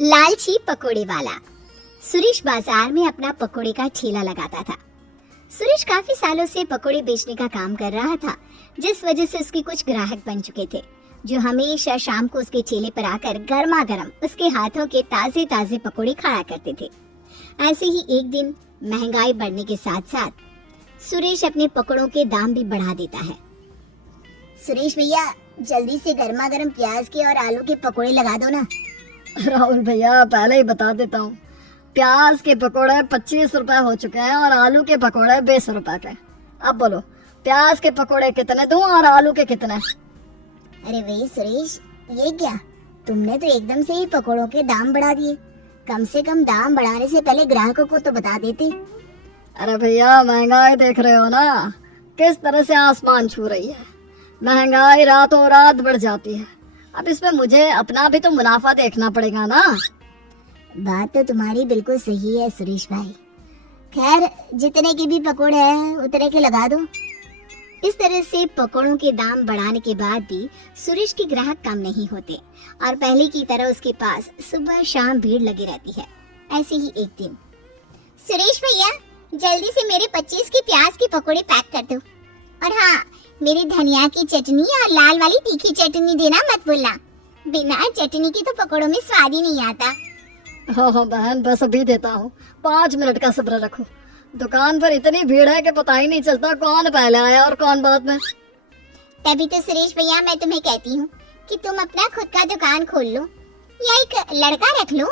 लालची पकोड़े वाला। सुरेश बाजार में अपना पकोड़े का ठेला लगाता था। सुरेश काफी सालों से पकोड़े बेचने का काम कर रहा था, जिस वजह से उसके कुछ ग्राहक बन चुके थे, जो हमेशा शाम को उसके ठेले पर आकर गर्मा गर्म उसके हाथों के ताजे ताजे पकोड़े खाया करते थे। ऐसे ही एक दिन महंगाई बढ़ने के साथ साथ सुरेश अपने पकोड़ों के दाम भी बढ़ा देता है। सुरेश भैया, जल्दी से गर्मा गर्म प्याज के और आलू के पकोड़े लगा दो ना। राहुल भैया, पहले ही बता देता हूँ, प्याज के पकोड़े 25 रुपए हो चुके हैं और आलू के पकोड़े 20 रुपए के। अब बोलो, प्याज के पकोड़े कितने दूं और आलू के कितने? अरे वही सुरेश, ये क्या, तुमने तो एकदम से ही पकोड़ों के दाम बढ़ा दिए। कम से कम दाम बढ़ाने से पहले ग्राहकों को तो बता देते। अरे भैया, महंगाई देख रहे हो ना, किस तरह से आसमान छू रही है। महंगाई रातों रात बढ़ जाती है। अब इसमें मुझे अपना भी तो मुनाफा देखना पड़ेगा ना। बात तो तुम्हारी बिल्कुल सही है सुरेश भाई। खैर, जितने के भी पकोड़े हैं उतने के लगा दो। इस तरह से पकोड़ों के दाम बढ़ाने के बाद भी सुरेश के ग्राहक कम नहीं होते और पहले की तरह उसके पास सुबह शाम भीड़ लगी रहती है। ऐसे ही एक दिन, सुरेश भैया, जल्दी से मेरे 25 के प्याज के पकोड़े पैक कर दो। और हाँ, मेरी धनिया की चटनी और लाल वाली तीखी चटनी देना मत भूलना। बिना चटनी के तो पकोड़ों में स्वाद ही नहीं आता। हाँ बहन, बस अभी देता हूँ, 5 मिनट का सब्र रखो। दुकान पर इतनी भीड़ है कि पता ही नहीं चलता कौन पहले आया और कौन बाद में। तभी तो सुरेश भैया मैं तुम्हें कहती हूँ कि तुम अपना खुद का दुकान खोल लो या एक लड़का रख लो।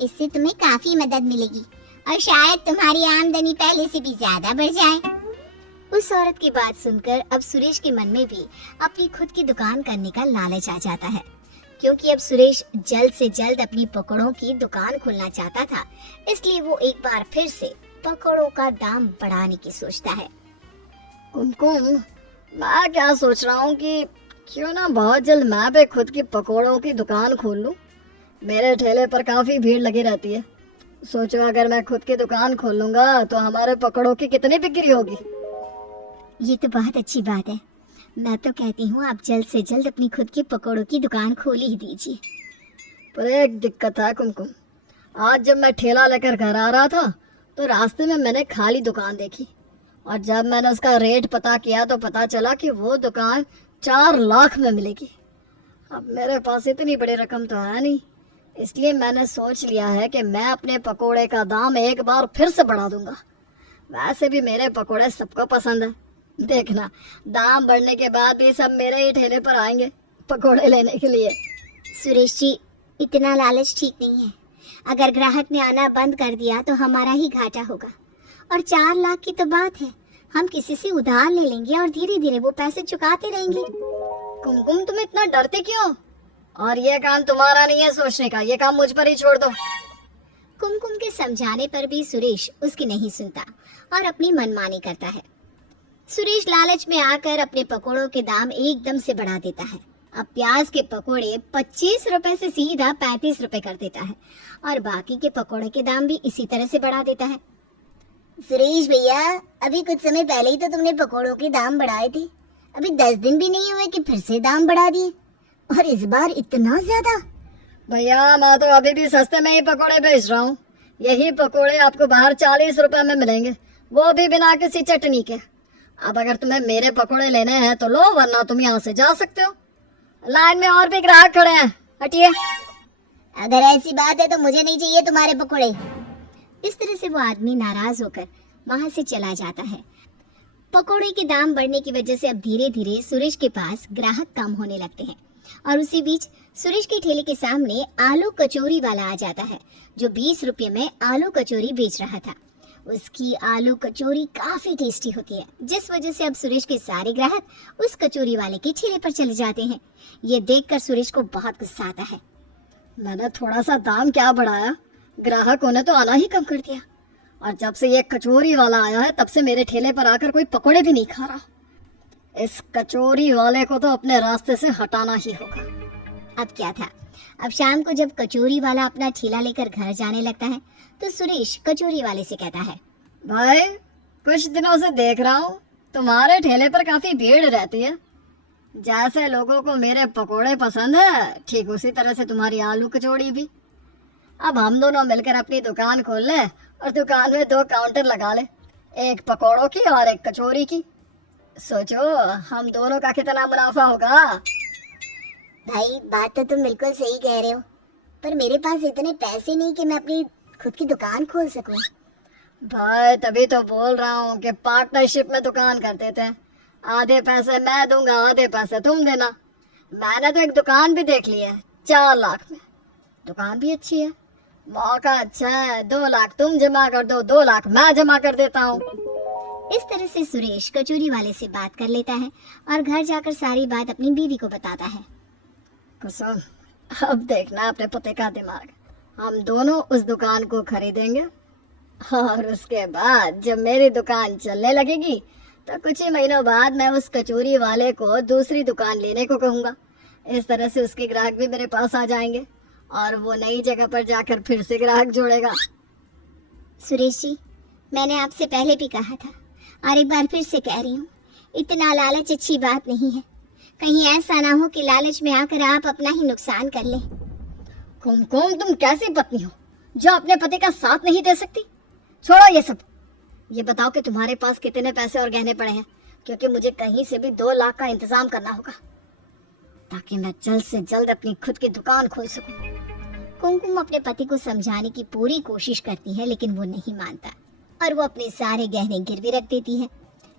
इससे तुम्हें काफी मदद मिलेगी और शायद तुम्हारी आमदनी पहले से भी ज्यादा बढ़ जाए। उस औरत की बात सुनकर अब सुरेश के मन में भी अपनी खुद की दुकान करने का लालच आ जाता है, क्योंकि अब सुरेश जल्द से जल्द अपनी पकौड़ों की दुकान खोलना चाहता था। इसलिए वो एक बार फिर से पकौड़ों का दाम बढ़ाने की सोचता है। कुमकुम, मैं क्या सोच रहा हूँ कि क्यों ना बहुत जल्द मैं भी खुद की पकौड़ों की दुकान खोल लूँ। मेरे ठेले पर काफी भीड़ लगी रहती है। सोचो, अगर मैं खुद की दुकान खोल लूंगा तो हमारे पकौड़ों की कितनी बिक्री होगी। ये तो बहुत अच्छी बात है। मैं तो कहती हूँ आप जल्द से जल्द अपनी खुद की पकौड़ों की दुकान खोल ही दीजिए। पर एक दिक्कत है कुमकुम, आज जब मैं ठेला लेकर घर आ रहा था तो रास्ते में मैंने खाली दुकान देखी और जब मैंने उसका रेट पता किया तो पता चला कि वो दुकान 4 लाख में मिलेगी। अब मेरे पास इतनी बड़ी रकम तो है नहीं, इसलिए मैंने सोच लिया है कि मैं अपने पकोड़े का दाम एक बार फिर से बढ़ा दूंगा। वैसे भी मेरे पकोड़े सबको पसंद है। देखना, दाम बढ़ने के बाद भी सब मेरे ही ठेले पर आएंगे पकोड़े लेने के लिए। सुरेश जी, इतना लालच ठीक नहीं है। अगर ग्राहक ने आना बंद कर दिया तो हमारा ही घाटा होगा। और 4 लाख की तो बात है, हम किसी से उधार ले लेंगे और धीरे धीरे वो पैसे चुकाते रहेंगे। कुमकुम, तुम इतना डरते क्यों? और ये काम तुम्हारा नहीं है सोचने का, ये काम मुझ पर ही छोड़ दो। कुमकुम के समझाने पर भी सुरेश उसकी नहीं सुनता और अपनी मनमानी करता है। सुरेश लालच में आकर अपने पकोड़ों के दाम एकदम से बढ़ा देता है। अब प्याज के पकोड़े 25 रुपए से सीधा 35 रुपए कर देता है और बाकी के पकोड़े के दाम भी इसी तरह से बढ़ा देता है। सुरेश भैया, अभी कुछ समय पहले ही तो तुमने पकोड़ों के दाम बढ़ाए थे। अभी 10 दिन भी नहीं हुए कि फिर से दाम बढ़ा दिए, और इस बार इतना ज्यादा। भैया, मैं तो अभी भी सस्ते में ही पकोड़े बेच रहा हूँ। यही पकोड़े आपको बाहर 40 रुपए में मिलेंगे, वो भी बिना किसी चटनी के। अब अगर तुम्हें मेरे पकोड़े लेने हैं तो लो, वरना तुम यहाँ से जा सकते हो। लाइन में और भी ग्राहक खड़े हैं, हटिए। अगर ऐसी बात है तो मुझे नहीं चाहिए तुम्हारे पकोड़े। इस तरह से वो आदमी नाराज होकर वहां से चला जाता है। पकोड़े के दाम बढ़ने की वजह से अब धीरे धीरे सुरेश के पास ग्राहक कम होने लगते हैं और उसी बीच सुरेश के ठेले के सामने आलू कचौरी वाला आ जाता है, जो 20 रुपये में आलू कचौरी बेच रहा था। उसकी आलू कचौरी काफी टेस्टी होती है, जिस वजह से अब सुरेश के सारे ग्राहक उस कचौरी वाले के ठेले पर चले जाते हैं। ये देखकर सुरेश को बहुत गुस्सा आता है। मैंने थोड़ा सा दाम क्या बढ़ाया, ग्राहकों ने तो आना ही कम कर दिया। और जब से ये कचौरी वाला आया है तब से मेरे ठेले पर आकर कोई पकोड़े भी नहीं खा रहा। इस कचौरी वाले को तो अपने रास्ते से हटाना ही होगा। अब क्या था, अब शाम को जब कचौरी वाला अपना ठेला लेकर घर जाने लगता है तो सुरेश कचौरी वाले से कहता है, भाई, कुछ दिनों से देख रहा हूँ तुम्हारे ठेले पर काफी भीड़ रहती है। जैसे लोगों को मेरे पकोड़े पसंद है, ठीक उसी तरह से तुम्हारी आलू कचौड़ी भी। अब हम दोनों मिलकर अपनी दुकान खोल ले और दुकान में 2 काउंटर लगा ले, एक पकौड़ों की और एक कचौरी की। सोचो हम दोनों का कितना मुनाफा होगा। भाई बात तो तुम बिल्कुल सही कह रहे हो, पर मेरे पास इतने पैसे नहीं कि मैं अपनी खुद की दुकान खोल सकूं। भाई तभी तो बोल रहा हूँ कि पार्टनरशिप में दुकान करते थे, आधे पैसे मैं दूंगा आधे पैसे तुम देना। मैंने तो एक दुकान भी देख ली है 4 लाख में, दुकान भी अच्छी है, मौका अच्छा है। 2 लाख तुम जमा कर दो, 2 लाख मैं जमा कर देता हूँ। इस तरह से सुरेश कचौरी वाले से बात कर लेता है और घर जाकर सारी बात अपनी बीवी को बताता है। कुसुम, अब देखना अपने पति का दिमाग, हम दोनों उस दुकान को खरीदेंगे और उसके बाद जब मेरी दुकान चलने लगेगी तो कुछ ही महीनों बाद मैं उस कचौरी वाले को दूसरी दुकान लेने को कहूँगा। इस तरह से उसके ग्राहक भी मेरे पास आ जाएंगे और वो नई जगह पर जाकर फिर से ग्राहक जोड़ेगा। सुरेश जी, मैंने आपसे पहले भी कहा था और एक बार फिर से कह रही हूँ, इतना लालच अच्छी बात नहीं है। कहीं ऐसा ना हो कि लालच में आकर आप अपना ही नुकसान कर ले। कुमकुम, तुम कैसी पत्नी हो जो अपने पति का साथ नहीं दे सकती? छोड़ो ये सब, ये बताओ कि तुम्हारे पास कितने पैसे और गहने पड़े हैं, क्योंकि मुझे कहीं से भी 2 लाख का इंतजाम करना होगा ताकि मैं जल्द से जल्द अपनी खुद की दुकान खोल सकूं। कुमकुम अपने पति को समझाने की पूरी कोशिश करती है, लेकिन वो नहीं मानता और वो अपने सारे गहने गिरवी रख देती है।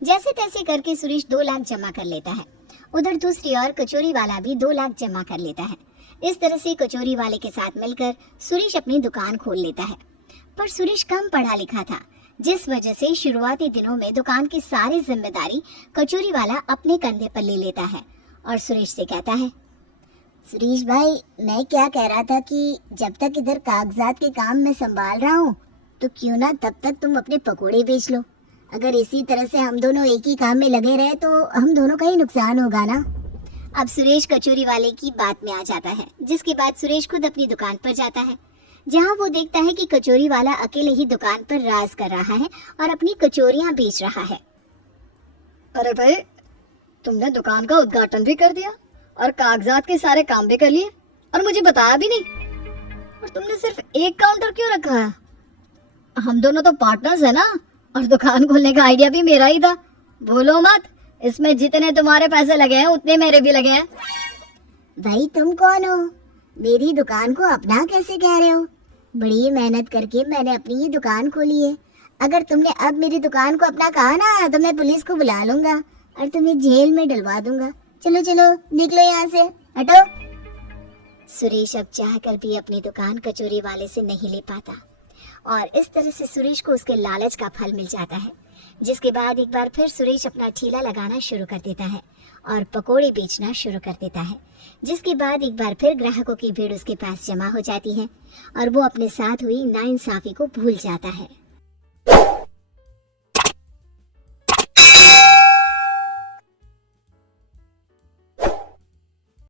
जैसे तैसे करके सुरेश 2 लाख जमा कर लेता है। उधर दूसरी ओर कचौरी वाला भी 2 लाख जमा कर लेता है। इस तरह से कचौरी वाले के साथ मिलकर सुरेश अपनी दुकान खोल लेता है। पर सुरेश कम पढ़ा लिखा था, जिस वजह से शुरुआती दिनों में दुकान की सारी जिम्मेदारी कचौरी वाला अपने कंधे पर ले लेता है और सुरेश से कहता है, सुरेश भाई, मैं क्या कह रहा था कि जब तक इधर कागजात के काम मैं संभाल रहा हूँ तो क्यों ना तब तक तुम अपने पकोड़े बेच लो। अगर इसी तरह से हम दोनों एक ही काम में लगे रहे तो हम दोनों का ही नुकसान होगा ना। अब सुरेश कचौरी वाले की बात में आ जाता है, जिसके बाद सुरेश खुद अपनी दुकान पर जाता है, जहां वो देखता है कि कचौरी वाला अकेले ही दुकान पर राज कर रहा है और अपनी कचौरियां बेच रहा है। अरे भाई, तुमने दुकान का उद्घाटन भी कर दिया और कागजात के सारे काम भी कर लिए और मुझे बताया भी नहीं, और तुमने सिर्फ एक काउंटर क्यों रखा है? हम दोनों तो पार्टनर्स है ना, और दुकान खोलने का आइडिया भी मेरा ही था। बोलो मत, इसमें जितने तुम्हारे पैसे लगे हैं उतने मेरे भी लगे हैं। भाई तुम कौन हो? मेरी दुकान को अपना कैसे कह रहे हो? बड़ी मेहनत करके मैंने अपनी ये दुकान खोली है। अगर तुमने अब मेरी दुकान को अपना कहा ना तो मैं पुलिस को बुला लूंगा और तुम्हें जेल में डलवा दूंगा। चलो चलो निकलो यहाँ से, हटो। सुरेश अब चाहकर भी अपनी दुकान कचौरी वाले से नहीं ले पाता और इस तरह से सुरेश को उसके लालच का फल मिल जाता है, जिसके बाद एक बार फिर सुरेश अपना ठेला लगाना शुरू कर देता है और पकोड़े बेचना शुरू कर देता है, जिसके बाद एक बार फिर ग्राहकों की भीड़ उसके पास जमा हो जाती है और वो अपने साथ हुई नाइंसाफी को भूल जाता है।